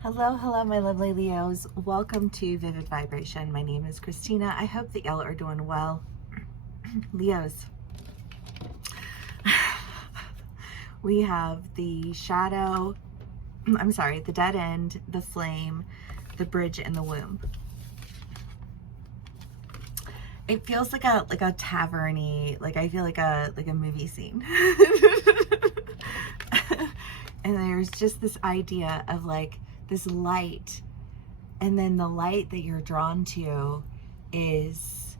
Hello, hello, my lovely Leos. Welcome to Vivid Vibration. My name is Christina. I hope that y'all are doing well. Leos, we have the shadow, the dead end, the flame, the bridge, and the womb. It feels like a tavern-y, I feel like a movie scene. And there's just this idea of like this light, and then the light that you're drawn to is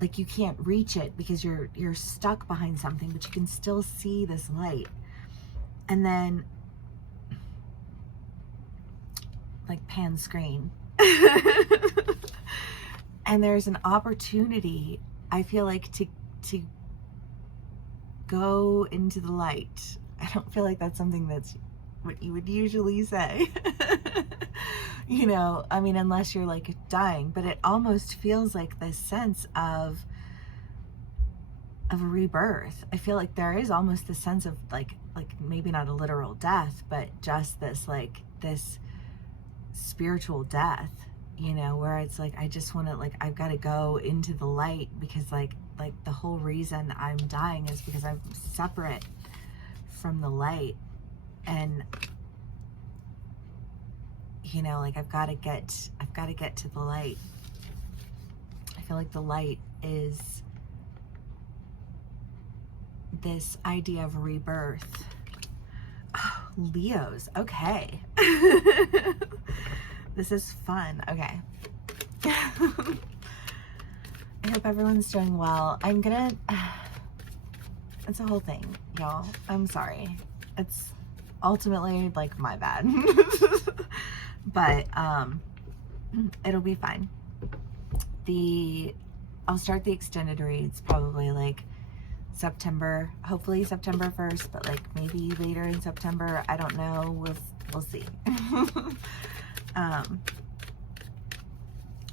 like you can't reach it because you're stuck behind something, but you can still see this light. And then like pan screen. And there's an opportunity, I feel like, to go into the light. I don't feel like that's something that's what you would usually say. You know, I mean, unless you're like dying, but it almost feels like this sense of a rebirth. I feel like there is almost this sense of like maybe not a literal death, but just this like this spiritual death, you know, where it's like I just want to, like, I've got to go into the light, because like the whole reason I'm dying is because I'm separate from the light. And you know, like I've got to get to the light. I feel like the light is this idea of rebirth. Oh, Leos, okay. This is fun. Okay. I hope everyone's doing well. I'm gonna, it's a whole thing, y'all. I'm sorry. It's ultimately like my bad. But it'll be fine. I'll start the extended reads probably like September, hopefully September 1st, but like maybe later in September. I don't know. We'll see.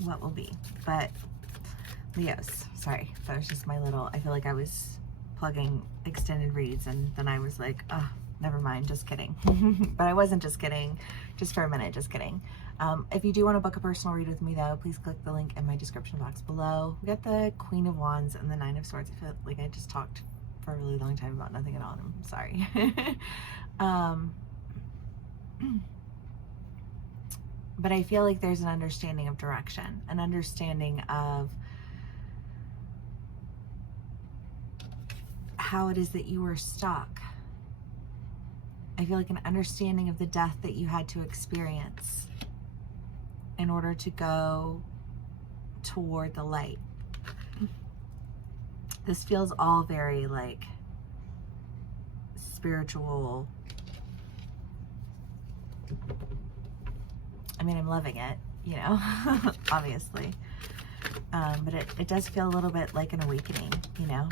What will be. But Leos, sorry, that was just my little, I feel like I was plugging extended reads and then I was like, oh, never mind, just kidding. But I wasn't just kidding, just for a minute, just kidding. If you do want to book a personal read with me though, please click the link in my description box below. We got the Queen of Wands and the Nine of Swords. I feel like I just talked for a really long time about nothing at all, and I'm sorry. But I feel like there's an understanding of direction, an understanding of how it is that you were stuck. I feel like an understanding of the death that you had to experience in order to go toward the light. This feels all very like spiritual. I mean, I'm loving it, you know, obviously. But it does feel a little bit like an awakening, you know.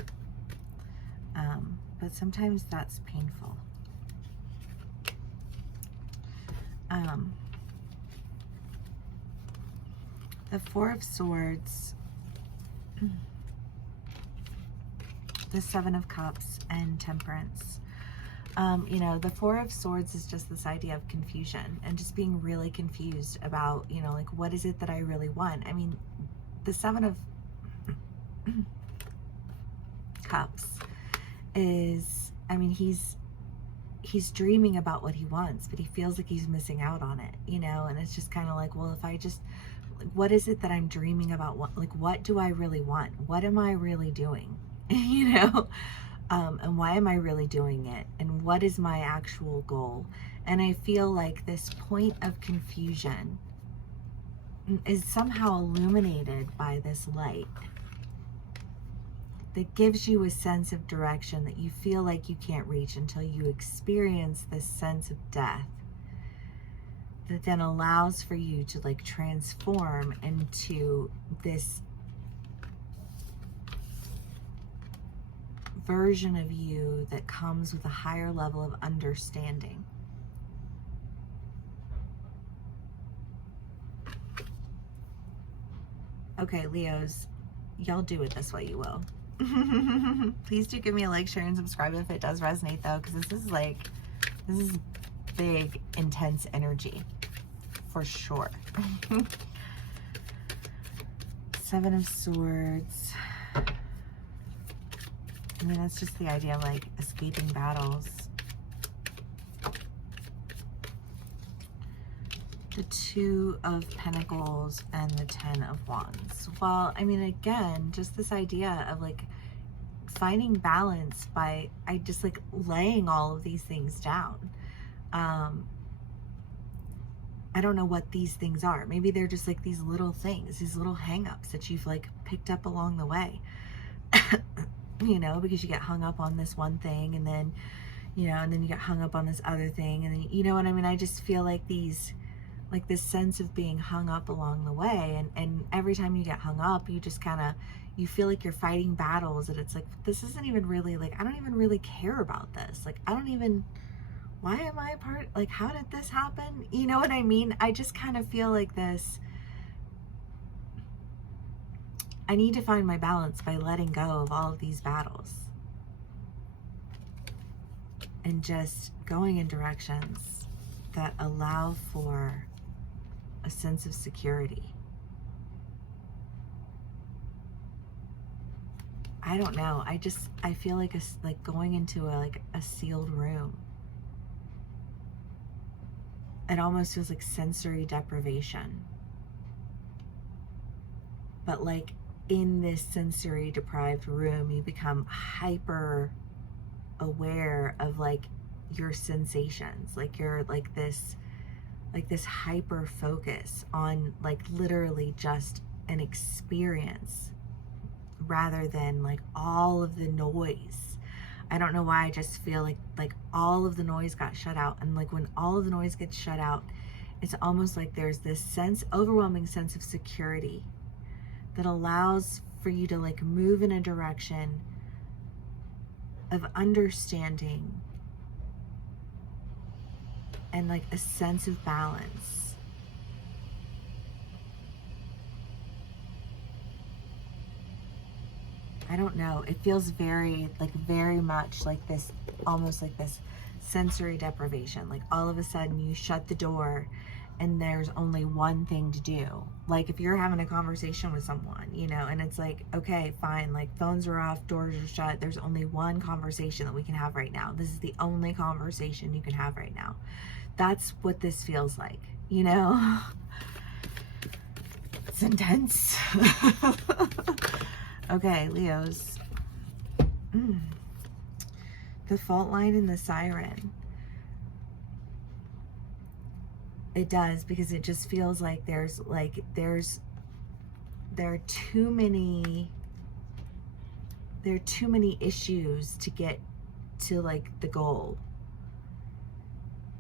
But sometimes that's painful. The Four of Swords, the Seven of Cups, and Temperance. You know, the Four of Swords is just this idea of confusion and just being really confused about, you know, like, what is it that I really want? I mean, the Seven of Cups is, I mean, he's dreaming about what he wants, but he feels like he's missing out on it, you know. And it's just kind of like, well, if I just, like, what is it that I'm dreaming about? What do I really want? What am I really doing? You know, and why am I really doing it? And what is my actual goal? And I feel like this point of confusion is somehow illuminated by this light that gives you a sense of direction that you feel like you can't reach until you experience this sense of death, that then allows for you to like transform into this version of you that comes with a higher level of understanding. Okay, Leos, y'all do it this way you will. Please do give me a like, share, and subscribe if it does resonate though, because this is big, intense energy, for sure. Seven of Swords. I mean, that's just the idea of like escaping battles. The Two of Pentacles and the Ten of Wands. Well, I mean, again, just this idea of like finding balance by just like laying all of these things down. I don't know what these things are. Maybe they're just like these little things, these little hang-ups that you've like picked up along the way. You know, because you get hung up on this one thing, and then, you know, and then you get hung up on this other thing, and then, you know what I mean? I just feel like these, like this sense of being hung up along the way, and every time you get hung up, you just kind of, you feel like you're fighting battles, and it's like, this isn't even really, like, I don't even really care about this. Like, I don't even, why am I a part, like, how did this happen? You know what I mean? I just kind of feel like this, I need to find my balance by letting go of all of these battles and just going in directions that allow for a sense of security. I don't know. I feel like like going into a sealed room. It almost feels like sensory deprivation. But like in this sensory deprived room, you become hyper aware of like your sensations. Like you're like this hyper focus on like literally just an experience rather than like all of the noise. I don't know why, I just feel like all of the noise got shut out, and like when all of the noise gets shut out, it's almost like there's this overwhelming sense of security that allows for you to like move in a direction of understanding and like a sense of balance. I don't know. It feels very much like this, almost like this sensory deprivation. Like all of a sudden you shut the door and there's only one thing to do. Like if you're having a conversation with someone, you know, and it's like, okay, fine, like phones are off, doors are shut. There's only one conversation that we can have right now. This is the only conversation you can have right now. That's what this feels like, you know? It's intense. Okay, Leos. The fault line and the siren. It does, because it just feels like there are too many issues to get to like the goal.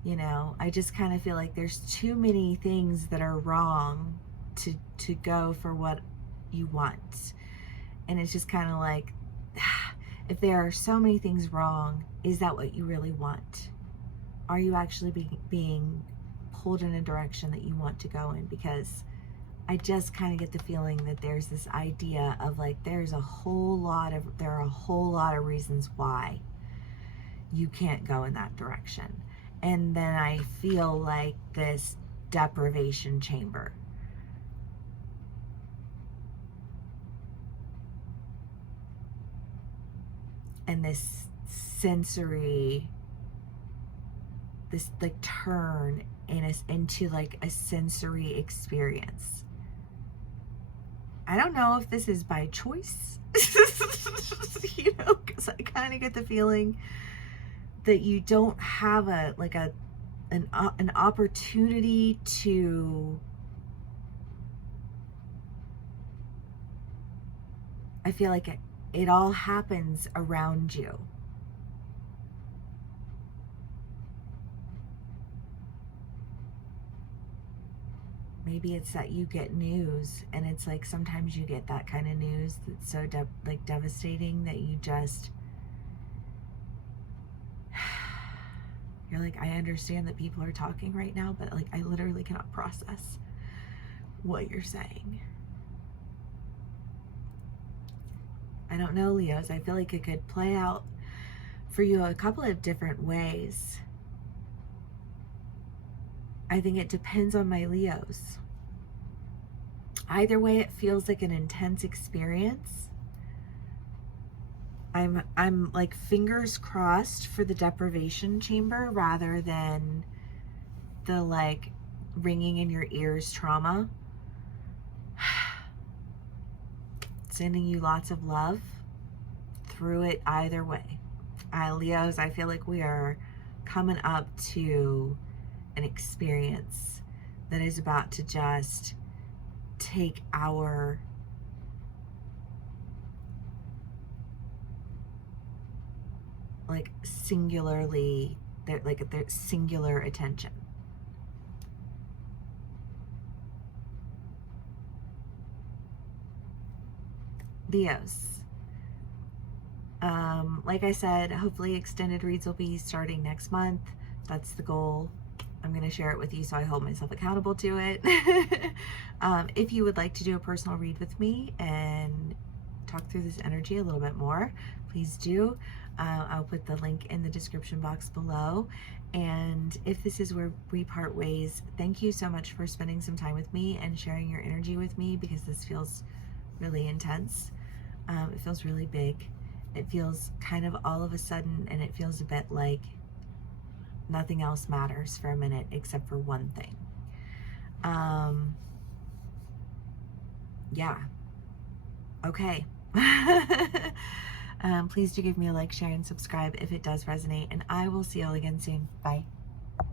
You know, I just kind of feel like there's too many things that are wrong to go for what you want. And it's just kind of like, if there are so many things wrong, is that what you really want? Are you actually being pulled in a direction that you want to go in? Because I just kind of get the feeling that there's this idea of like, there are a whole lot of reasons why you can't go in that direction. And then I feel like this deprivation chamber. And this sensory, this like turn into like a sensory experience. I don't know if this is by choice, you know, because I kind of get the feeling that you don't have an opportunity to, I feel like it all happens around you. Maybe it's that you get news, and it's like sometimes you get that kind of news that's so devastating that you just, you're like, I understand that people are talking right now, but like I literally cannot process what you're saying. I don't know, Leos. I feel like it could play out for you a couple of different ways. I think it depends on my Leos. Either way, it feels like an intense experience. I'm like fingers crossed for the deprivation chamber rather than the like ringing in your ears trauma. Sending you lots of love through it either way. Leos, I feel like we are coming up to an experience that is about to just take our like singularly, their singular attention. Leos. Like I said, hopefully extended reads will be starting next month. That's the goal. I'm going to share it with you, so I hold myself accountable to it. If you would like to do a personal read with me and talk through this energy a little bit more, please do. I'll put the link in the description box below. And if this is where we part ways, thank you so much for spending some time with me and sharing your energy with me, because this feels really intense. It feels really big. It feels kind of all of a sudden, and it feels a bit like nothing else matters for a minute except for one thing. Yeah. Okay. Please do give me a like, share, and subscribe if it does resonate, and I will see you all again soon. Bye.